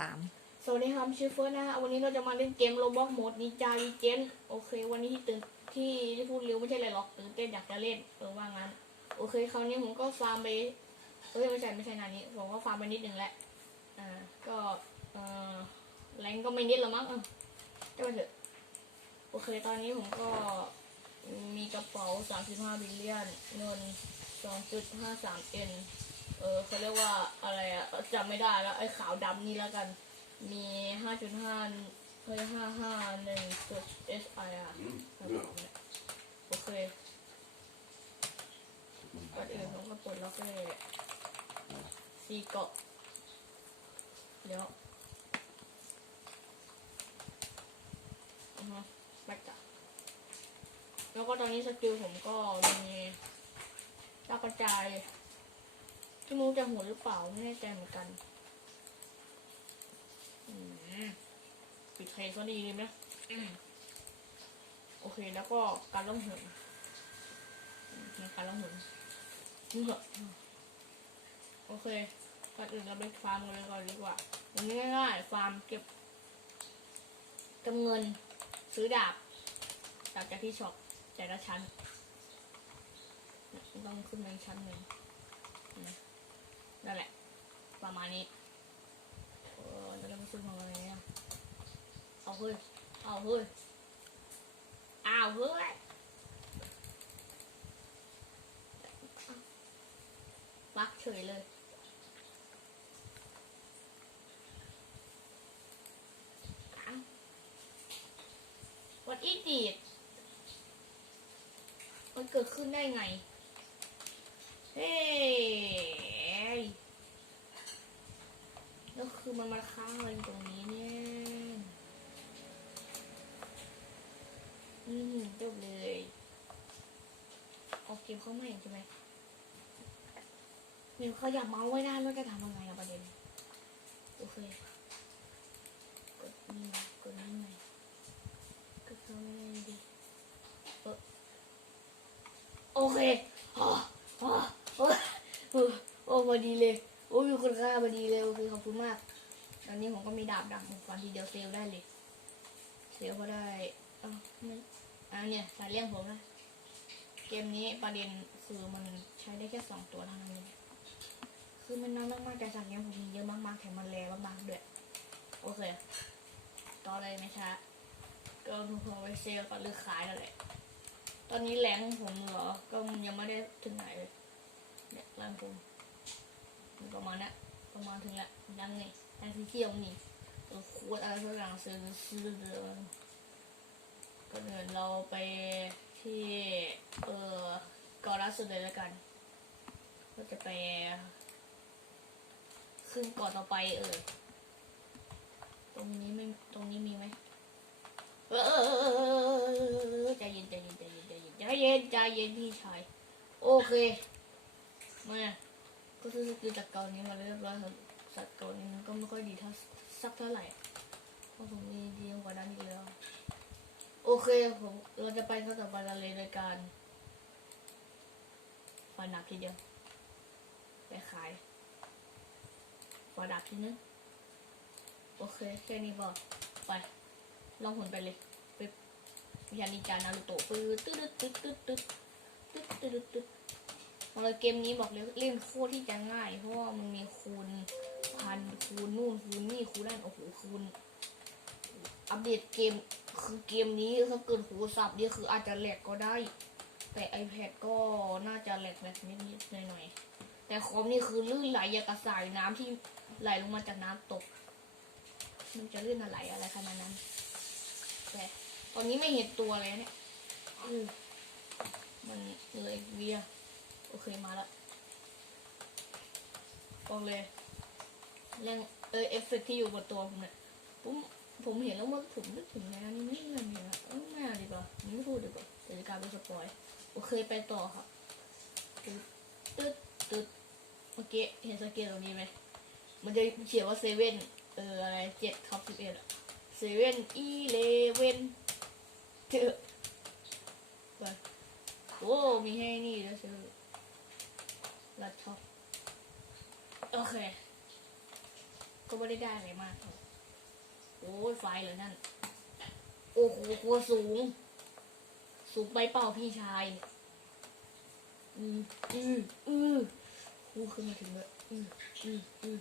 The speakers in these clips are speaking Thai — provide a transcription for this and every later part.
สามสวัสดีครับชื่อเฟิร์สนะฮะวันนี้เราจะมาเล่นเกมโรบอทโหมดนินจาลีเจนโอเค วันนี้ที่ตื่นที่ที่พูดเร็วไม่ใช่อะไรหรอกตื่นเต้นอยากจะเล่นเออว่างั้น โอเคคราวนี้ผมก็ฟาร์มไปเอ้ยไม่ใช่ไม่ใช่นานี้ผมก็ฟาร์มไปนิดหนึ่งแหละอ่าก็เออแรงก็ไม่นิดละมั้งเออก็มาเถอะโอเคตอนนี้ผมก็มีกระเป๋า 35บิลเลียนเงิน2.53 n เออเขาเรียกว่าอะไรอะจำไม่ได้แล้วไอ้ขาวดำนี่แล้วกัน มีห้าจุดห้าเฮ้ยห้าห้าหนึ่งจุด S I R กระเป๋าเนี่ยโอเคก่อนอื่นผมก็ปลดล็อกเลยซีเกาะเดี๋ยวอือฮะไปจ้ะแล้วก็ตอนนี้สกิลผมก็มีดาวกระจาย ที่มูจะหัวหรือเปล่าไม่แน่ใจเหมือนกันอืมปิดเพลงก็ดีดีไหมอืมโอเคแล้วก็การล่องหนอืมการล่องหนนี่เหรออืมโอเคก่อนอื่นเราไปฟาร์มกันเลยก่อนดีกว่ามันง่ายๆฟาร์มเก็บเก็บเงินซื้อดาบดาบจากที่ช็อปแต่ละชั้นเนี่ยต้องขึ้นไปชั้นหนึ่งนะ นั่นแหละ ประมาณนี้เออแล้วเราไปซื้อของอะไรเนี่ยเอาเฮ้ย เอาเฮ้ยอ้าวเฮ้ยปักเฉยเลยอ้าว What is it มันเกิดขึ้นได้ไง เฮ้ยแล้วคือมันมาค้างอะไรตรงนี้เนี่ยอืมจบเลยออกเกมเขาไม่เห็นใช่ไหมมิวเขาอยากเมาไว้ได้แล้วจะทำยังไงอะประเด็นโอเคกดนี่กดนี่ไงกดเขาไม่ได้ดิโอเคอ๋ออ๋อโอ้โอ้โอ้ พอดีเลย โอ้มีคนฆ่าพอดีเลยโอเคขอบคุณมาก ตอนนี้ผมก็มีดาบดำผมฟันทีเดียวเซลได้เลย เซลก็ได้อ้าไม่อ่าเนี่ยสายเลี่ยงผมนะเกมนี้ประเด็นคือมันใช้ได้แค่สองตัวเท่านั้นเองคือมันน้อยมากๆแต่สัตว์เลี้ยงผมมีเยอะมากๆแถมมันแรงมากๆด้วยโอเคต่อเลยไหมช้าก็ผมไปเซลลก็เลือกขายแล้วแหละตอนนี้แรงผมเหรอก็ยังไม่ได้ถึงไหนเลยเนี่ยแรงผม ประมาณนี้ประมาณถึงละยังไงแต่ที่เที่ยวนี่เออขวดอะไรสักอย่างซื้อซื้อเดือนก็เดินเราไปที่เออกอรัสสุดเลยแล้วกัน ก็จะไปขึ้นเก่อนต่อไปเออตรงนี้ไม่ตรงนี้มีไหมเออเออเออเออเออใจเย็นใจเย็นใจเย็นใจเย็นใจเย็นใจเย็นพี่ชายโอเคมา ก็ซื้อสกิลจากเกานี้มาเรียบร้อยครับสัตว์เกานี้มันก็ไม่ค่อยดีเท่าสักเท่าไหร่เพราะผมมีดีกว่านั้นอีกแล้ว โอเคผมเราจะไปเข้าต่อไปเลยโดยการฟันดับทีเดียวไปขายฟันดับทีนึงโอเคแค่นี้พอไปลองหุ่นไปเลยไปวิญญาณนิจานารุโตะปื๊ดตึ๊ดตึ๊ดตึ๊ดตึ๊ดตึ๊ดตึ๊ดตึ๊ด ตึ๊ดบอกเลยเกมนี้บอกเลยเล่นโคตรที่จะง่าย เพราะว่ามันมีคูณพันคูณนู่นคูณนี่คูณนั่นโอ้โหคูณอัปเดตเกมคือเกมนี้ถ้าเกิดหูสับนี่คืออาจจะแหลกก็ได้ แต่ iPad ก็น่าจะแหลกแหลกนิดนิดหน่อยหน่อยๆแต่คอมนี่คือลื่นไหลอย่างกระสายน้ำที่ไหลลงมาจากน้ำตก มันจะลื่นอะไรอะไรขนาดนั้น แต่ตอนนี้ไม่เห็นตัวเลยเนี่ยอือมันเลยเวีย โอเคมาแล้วบอกเลยเรื่องเออเอฟเฟกต์ที่อยู่บนตัวผมเนี่ยผมผมเห็นแล้วว่าผมนึกถึงงานนี้ไม่เงินอยู่นะเออไม่เอาดีกว่าไม่พูดดีกว่าเดี๋ยวจะกลายเป็นสปอยโอเคไปต่อครับตึ๊ดตึ๊ดตึ๊ดเมื่อกี้เห็นสเกลตรงนี้ไหมมันจะเขียนว่าเซเว่นเอออะไรเจ็ดท็อปสิบเอ็ดอะเซเว่นอีเลเว่นเจอไปโอ้มีให้นี่แล้วซื้อ ลัดช็อปโอเค ก็ไม่ได้ได้อะไรมากโอ้ยไฟเหรอนั่น โอ้โหกลัวสูง สูงไปเปล่าพี่ชาย อืมอืมอืมกูขึ้นมาถึงเลยอืมอืมอืม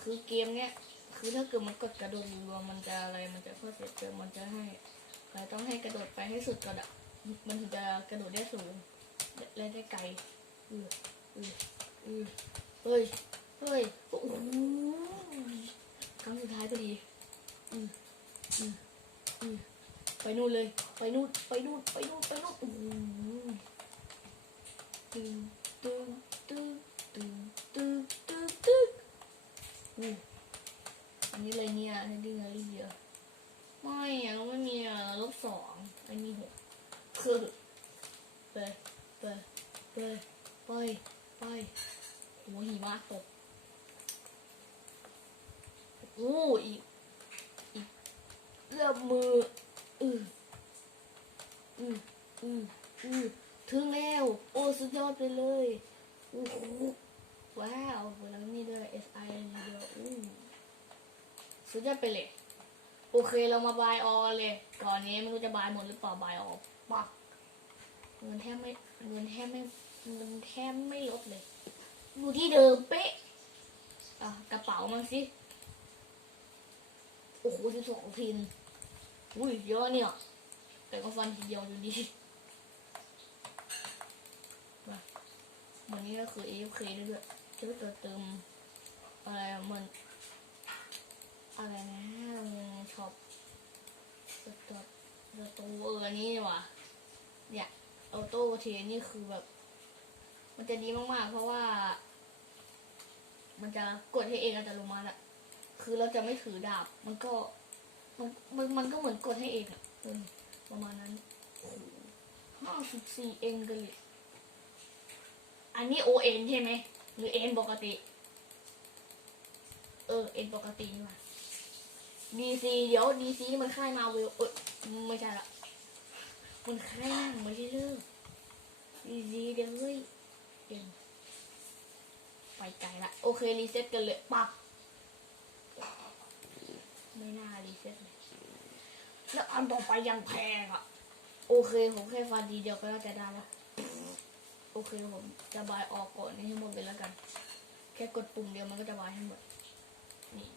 คือเกมเนี้ย คือถ้าเกิดมันกดกระโดดรวๆมันจะอะไร มันจะเพื่อเสร็จเจอมันจะให้เราต้องให้กระโดดไปให้สุดก่อนอะมันถึงจะกระโดดได้สูงและได้ไกลอือ เฮ้ย เฮ้ย โอ้โหครั้งสุดท้ายพอดีอืมอืมอืมไปนู่นเลย ไปนู่น ไปนู่น ไปนู่น ไปนู่นโอ้โหตึงตึงตึงตึงตึงตึงตึงอู้อันนี้เลยเนี่ยในดิ้งอะไรเยอะไม่อะเราไม่มีอะลบสองอันนี้หกคือไปไปไปไปไปโอ้หิมะตกโอ้อีก อีกเอื้อมมือ อือ อืออืออือถึงแล้ว โอ้สุดยอดไปเลยโอ้โหว้าวแล้วนี่ด้วย S I N เดียวอู้สุดยอดไปเลย โอเคเรามาบายออเลย ก่อนนี้ไม่รู้จะบายหมดหรือเปล่าบายออกปักเงินแทบไม่เงินแทบไม่เงินแทบไม่ลดเลยอยู่ที่เดิมเป๊ะอะกระเป๋ามันสิ โอ้โหสิบสองพินอุ้ยเยอะเนี่ย แต่ก็ฟันทีเดียวอยู่ดีมาวันนี้ก็คือ AFK ด้วยด้วยจะไปเติมเติมอะไรมันอะไรนะช็อปสต็อปสตูเอออันนี้นี่ว่ะเนี่ยออโต้เทนี่คือแบบ มันจะดีมากๆ เพราะว่า มันจะกดให้เองอัตโนมัติอะคือเราจะไม่ถือดาบ มันก็ มันมันก็เหมือนกดให้เองอะ ประมาณนั้นห้าสิบสี่เองกันเลยอันนี้โอเอ็นใช่ไหม หรือเอ็นปกติ เออเอ็นปกตินี่หว่าดีซีเดี๋ยวดีซีมันค่ายมาเวลเออไม่ใช่ละมันค่ายนั่งไม่ใช่เรื่องดีซีเดี๋ยวเฮ้ยเอ็นไปไกลละโอเครีเซ็ตกันเลยปับไม่น่ารีเซ็ตเลย แล้วอันต่อไปยังแพงอะ โอเค ผมแค่ฟันดีเดียวก็น่าจะได้ละโอเคผมจะบายออกก่อนนี่ให้หมดไปแล้วกัน แค่กดปุ่มเดียวมันก็จะบายให้หมด นี่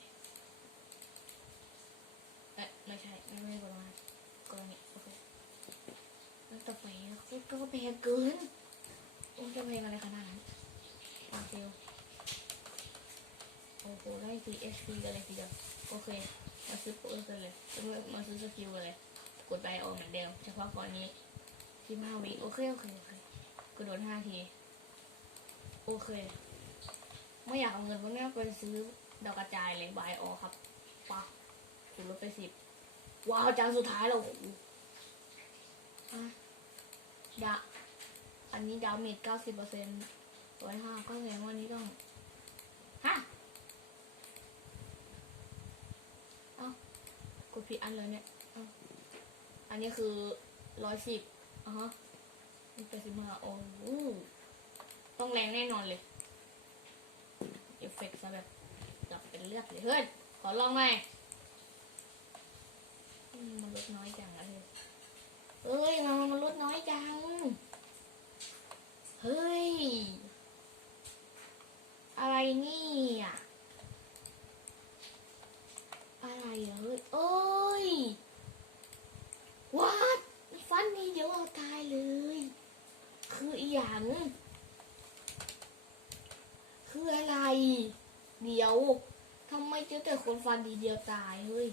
เอ๊ะไม่ใช่ ไม่ไม่ประมาณกรณีโอเค แล้วต่อไปก็แพงเกินมันจะแพงอะไรขนาดนั้นโอเคโอ้โหได้คือ SP กันเลยทีเดียวโอเคมาซื้อโปรกันเลยมาซื้อสกิลกันเลย กดไปออกเหมือนเดิมเฉพาะก่อนนี้ที่ห้าวิโอเคโอเคโอเคกระโดดห้าที โอเค ไม่อยากเอาเงินพวกนี้ไปซื้อดอกกระจายเลยบายออครับปักคูณลบไปสิบว้าวจานสุดท้ายแล้วโอ้โหอะดาอันนี้ดาวเมจเก้าสิบเปอร์เซ็นต์ร้อยห้าก็แสดงว่านี้ต้องฮะเอ้ากด ผิดอันเลยเนี่ย อันนี้คือร้อยสิบอะฮะแปดสิบห้าโอ้โหต้องแรงแน่นอนเลย เอฟเฟกต์ซะแบบจับเป็นเลือดเลยเฮ้ย ขอลองไหมมันลดน้อยจังเฮ้ยเอ้ยมันมันลดน้อยจัง เฮ้ย อะไรนี่อะอะไรเฮ้ยเอ้ยวัดฟันนี่ เดี๋ยวเอาตายเลย คืออีหยังคืออะไร เดี๋ยวทำไมเจอแต่คนฟันดีเดียวตายเฮ้ย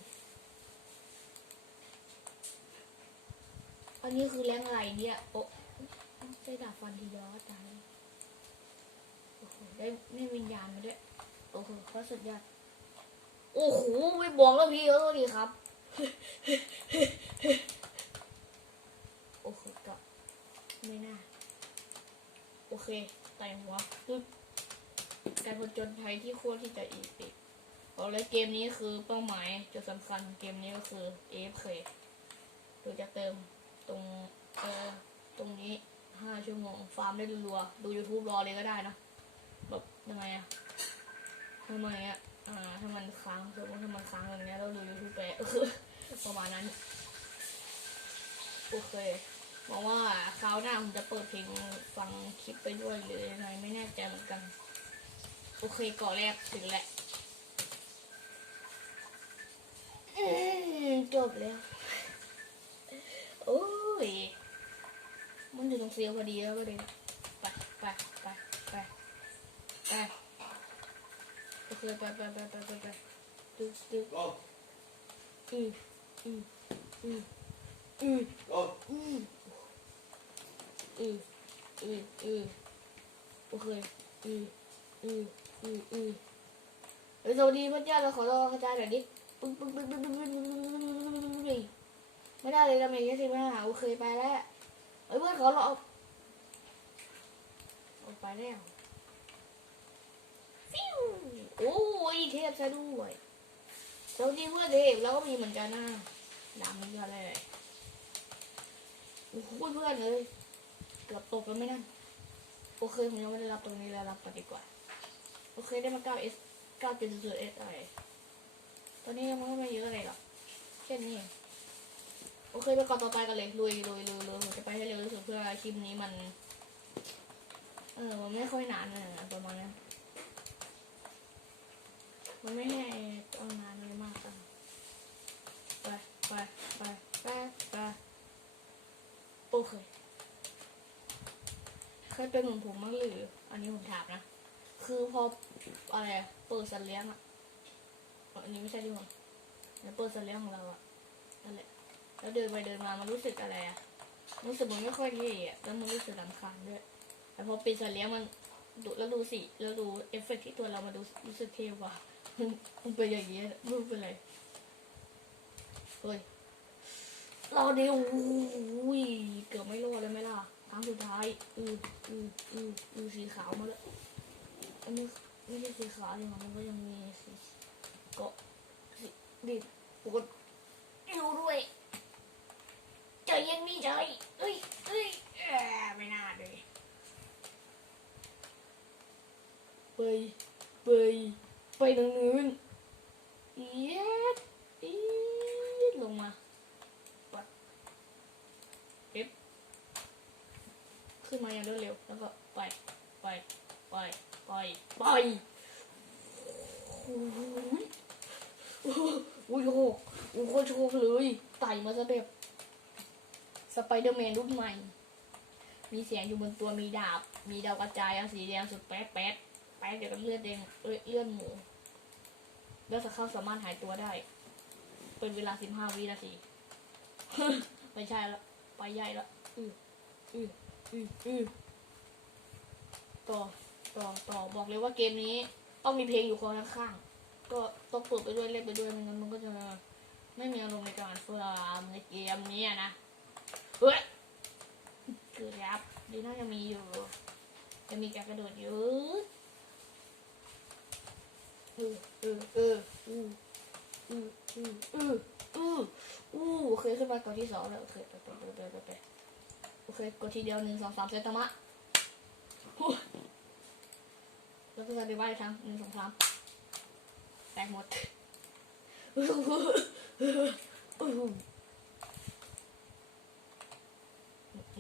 อันนี้คือแรงอะไรเนี่ยโอ้ได้ดาบฟันทีเดียวตายโอ้โหได้ได้วิญญาณมาด้วยโอ้โหเขาสุดยอดโอ้โหไม่บอกแล้วพี่เออดีครับ โอ้โหก็ ไม่น่า โอเคใส่หัวปึ๊บการผจญภัยที่คตรที่จะอีปิกบอกเลยเกมนี้คือเป้าหมายจุดสำคัญของเกมนี้ก็คือ AFK คือจะเติมตรงเออตรงนี้ห้าชั่วโมง ฟาร์มได้รัวๆดู YouTube รอเลยก็ได้นะแบบยังไงอะทำไมอะอ่าถ้ามันค้างสมมติถ้ามันค้างอย่างเนี้ยเราดูยูทูบไปเออประมาณนั้น โอเค หวังว่าคราวหน้าผมจะเปิดเพลงฟังคลิปไปด้วยหรือยังไงไม่แน่ใจเหมือนกัน โอเคก่อนแรกถึงแล้วอืมจบแล้ว โอ้ย มันอยู่ตรงเซียวพอดีแล้วก็เลยไปไปไปไปไปโอเคไปไปไปไปไปไปดูดู Go, อืมอืมอืมอืม go. อืม อืมอืมอืมโอเคอืมอืมอืมอืมเฮ้ยสวัสดีพระเจ้าเราขอรอกระจายหน่อยดิปึ้งปึ้งปึ้งปึ้งปึ้งปึ้งปึ้งปึ้งปึ้งปึ้งปึ้งปึ้งปึ้งปึ้งไม่ได้เลยดาเมจแค่สิบห้าโอเคไปแล้วเฮ้ยเพื่อนขอรอออกไปแล้วฟิวโอ้ยเทพซะด้วยสวัสดีเพื่อนเทพเราก็มีเหมือนกันนะดามันเยอะเลยโอ้โหเพื่อนเลย เกือบตกแล้วไม่นั่นโอเคผมยังไม่ได้รับตรงนี้แล้วรับไปดีกว่า โอเคได้มา 9 S 9.0s อะไรตอนนี้ยังไม่เยอะอะไรหรอกแค่นี้โอเคไปก่อนต่อไปกันเลยลุยลุยลุยลุยผมจะไปให้เร็วที่สุดเพื่อคลิปนี้มัน เออมันไม่ค่อยนานเลยนะประมาณนั้นมันไม่ให้ต้องนานเลยมากกันไปไปไปไปไปโอเค เคยเป็นเหมือนผมมั้งหรือ อันนี้ผมถามนะ คือพออะไรเปิดสัตว์เลี้ยงอะอันนี้ไม่ใช่ที่ผมเปิดสัตว์เลี้ยงของเราอะนั่นแหละแล้วเดินไปเดินมามันรู้สึกอะไรอะรู้สึกมันไม่ค่อยดีอะแล้วมันรู้สึกรำคาญด้วย แต่พอเป็นสัตว์เลี้ยงมันดูแล้วดูสิแล้วดูเอฟเฟกต์ที่ตัวเรามาดูรู้สึกเท่ว่ามันมันเป็นอย่างนี้ไม่รู้เป็นไรเฮ้ยเราเดียวอุ้ยเกือบไม่รอดเลยไหมล่ะ รั้งสุดท้าย อืออืออืออือสีขาวมาแล้วอันนี้ไม่ใช่สีขาวเลยมันก็ยังมีสีเกาะสีดิบปวดอยู่ด้วยใจเย็นมีใจเอ้ยเอ้ยแอบไม่น่าเลยไปไปไปตรงนู้นเอี๊ยดอี๊ดลงมา ขึ้นมาอย่างรวดเร็วแล้วก็ไปไปไปไปไปโอ้ยโอ้ยโหโอ้โหโชคเลยไต่มาซะแบบสไปเดอร์แมนรุ่นใหม่ มีเสียงอยู่บนตัวมีดาบ มีดาวกระจายอันสีแดงสุดแป๊ดแป๊ดแป๊ดเดี๋ยวกับเลือดแดงเอ้ยเลือดหมูแล้วสักครั้งสามารถหายตัวได้ เป็นเวลาสิบห้าวินาทีไม่ใช่ละไปใหญ่ละอืออือ อืมอืมต่อต่อต่อบอกเลยว่าเกมนี้ต้องมีเพลงอยู่คนข้างๆก็ต้องเปิดไปด้วยเล่นไปด้วยไม่งั้นมันก็จะไม่มีอารมณ์ในการฟาร์มในเกมนี้นะเฮ้ยเกือบยับดีน่าจะมีอยู่ จะมีการกระโดดเยอะเออเออเอออืออืออืออืออือโอเคขึ้นมาก่อนที่สองแล้วโอเคไปไปไปไปไป โอเค กดทีเดียวหนึ่งสองสามเซตมะแล้วก็จะดีว่าอีกครั้งหนึ่งสองสามแตกหมด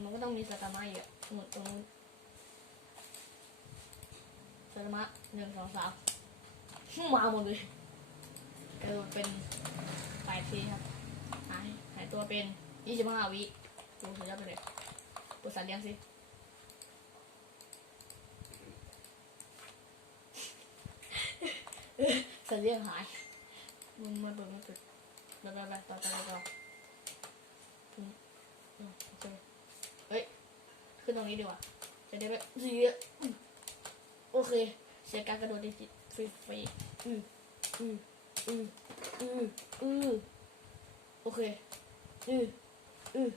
มันก็ต้องมีสตามะอีกอะหมดตรงนู้นสตามะหนึ่งสองสามมาหมดเลยกระโดดเป็นแปดทีครับหายหายตัวเป็นยี่สิบห้าวิดูสุดยอดไปเลย กดสัญญาณสิสัญญาณหายมันมันเปิดไม่ติดไปไปไปต่อต่อต่อต่ออืมอืมโอเฮ้ย ขึ้นตรงนี้ดีกว่า จะได้แบบสีโอเคเสียการกระโดดได้ฟรีฟรีอืมอืมอืมอืมอืมโอเคอืมอืม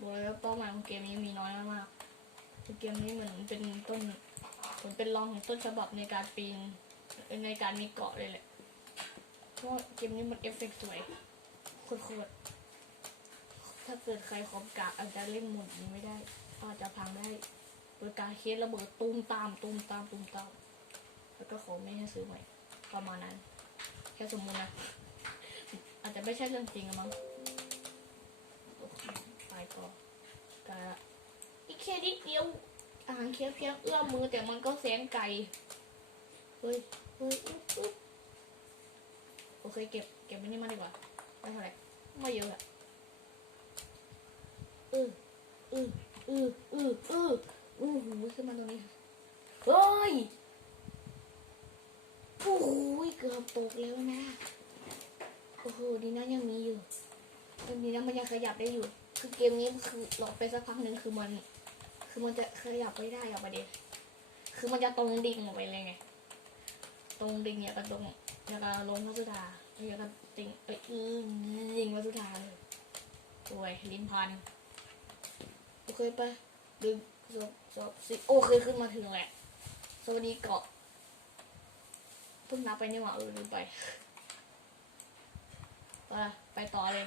บอกเลยว่าเป้าหมายของเกมนี้มีน้อยมากๆเกมนี้เหมือนเป็นต้นเหมือนเป็นรองของต้นฉบับในการปีนในการมีเกาะเลยแหละเพราะเกมนี้มันเอฟเฟกต์สวยโคตรถ้าเกิดใครคอมกากอาจจะเล่นหมุนนี้ไม่ได้อาจจะพังได้โดยการเคสระเบิดตูมตามตูมตามตูมตามแล้วก็ขอไม่ให้ซื้อใหม่ประมาณนั้น แค่สมมุตินะ อาจจะไม่ใช่เรื่องจริงอะมั้งายก็อนตายละอีกแค่นิดเดียวอ่างเคี้ยวเคี้ยวเอื้อมมือแต่มันก็แสนไกลเฮ้ยเฮ้ยอุ๊อุ๊โอเคเก็บเก็บไปนี่มาดีกว่าไม่เท่าไรไม่เยอะอะอืออืออืออืออืออู้หูขึ้นมาตรงนี้เฮ้ยโอ้ยเกือบตกแล้วนะโอ้โหดีนะยังมีอยู่ยังมีนะมันยังขยับได้อยู่ คือเกมนี้คือหลบไปสักพักหนึ่งคือมัน คือมันจะขยับไม่ได้อะประเด็นคือมันจะตรงดิ่งออกไปเลยไง ตรงดิ่งเนี่ยก็ตรงแล้วก็ลงมาสุดาแล้วก็ติ่งเอ้ยดิ่งมาสุดาเลยสวยลิ้นพันโอเคไปดึงจบจบสิโอเคยขึ้นมาถึงแหละสวัสดีเกาะเพิ่งนับไปนี่หว่าเออลืมไปไป ไปต่อเลย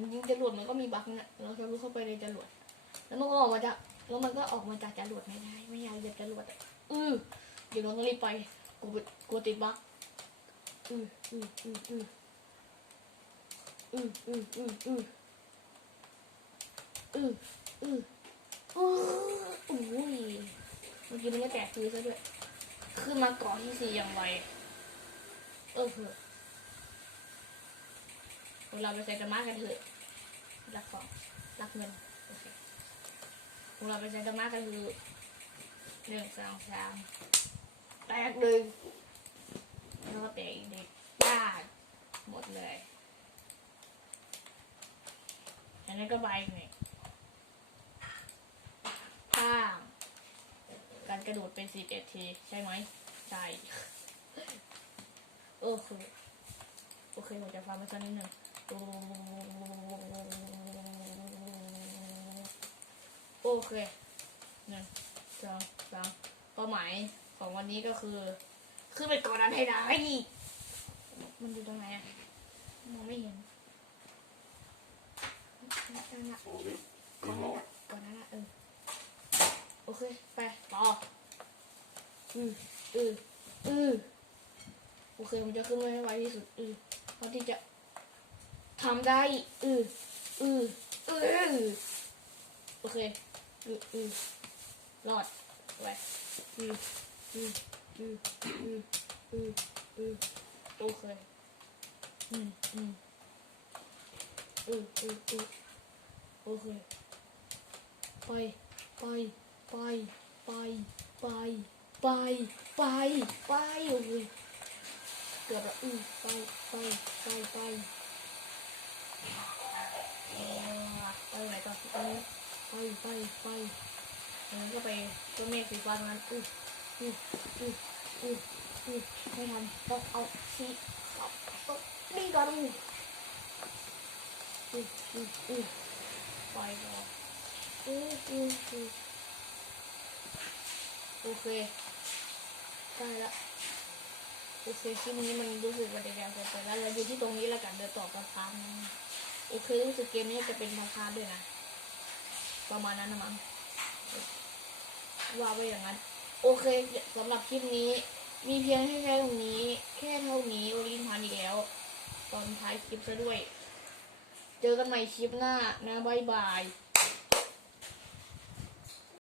จริงๆจรวดมันก็มีบั๊กเนี่ยเราจะรู้เข้าไปในจรวดแล้วมันก็ออกมาจากแล้วมันก็ออกมาจากจรวดไม่ได้ ไม่อยากเหยียบจรวดอะอือเดี๋ยวเราต้องรีบไปกูไปกูติดบั๊กอืออืออืออืออืออืออืออืออืออืออืออุ้ยเมื่อกี้มันก็แตกคือซะด้วย ขึ้นมาเกาะที่สี่อย่างไวเออเหอะ เราไปใส่ตะมากันเถอะรักของรักเงินโอเคของเราเป็นไซตามะก็คือหนึ่งสองสามแตกหนึ่งแล้วก็แตกอีกเด็กญาติหมดเลยอันนั้นก็ใบหนึ่งข้างการกระโดดเป็นสิบเอ็ดที ใช่ไหมใช่โอเคโอเคผมจะฟังไปสักนิดหนึ่ง โอเคหนึ่งสองสามเป้าหมายของวันนี้ก็คือ ขึ้นไปก่อนนั้นให้ได้มันอยู่ตรงไหนอะมองไม่เห็นนั่นน่ะก่อนนั้นน่ะก่อนนั้นน่ะเออโอเค ไปต่ออืออืออือโอเคมันจะขึ้นไปให้ไวที่สุดอือเพราะที่จะ ทำได้อืออืออือโอเคอืออือรอดไว้อืมอืมอืมอืมอืมอืมโอเคอืมอืมอืมอืมอืมโอเคไปไปไปไปไปไปไปไปโอเคเกือบล้วอืมไปไปไปไป ไปไปไปแล้วก็ไปต้นเมฆสีฟ้าตรงนั้นอืออืออืออืออือไม่ทันต้องเอาชีเอาเอานี่ก่อนอืออืออืออือไปก่อนอืออืออือโอเคได้ละโอเคคลิปนี้มันรู้สึกว่าจะยาวเกินไปแล้วเราอยู่ที่ตรงนี้แล้วกันเดี๋ยวต่อกันพาร์ทนึงโอเครู้สึกเกมนี้จะเป็นมาพาด้วยนะ ประมาณนั้นนะมั้งว่าไว้อย่างนั้น โอเคสำหรับคลิปนี้ มีเพียงแค่ตรงนี้ แค่เท่านี้โอลินทานอีกแล้ว ตอนท้ายคลิปซะด้วย เจอกันใหม่คลิปหน้านะบายบาย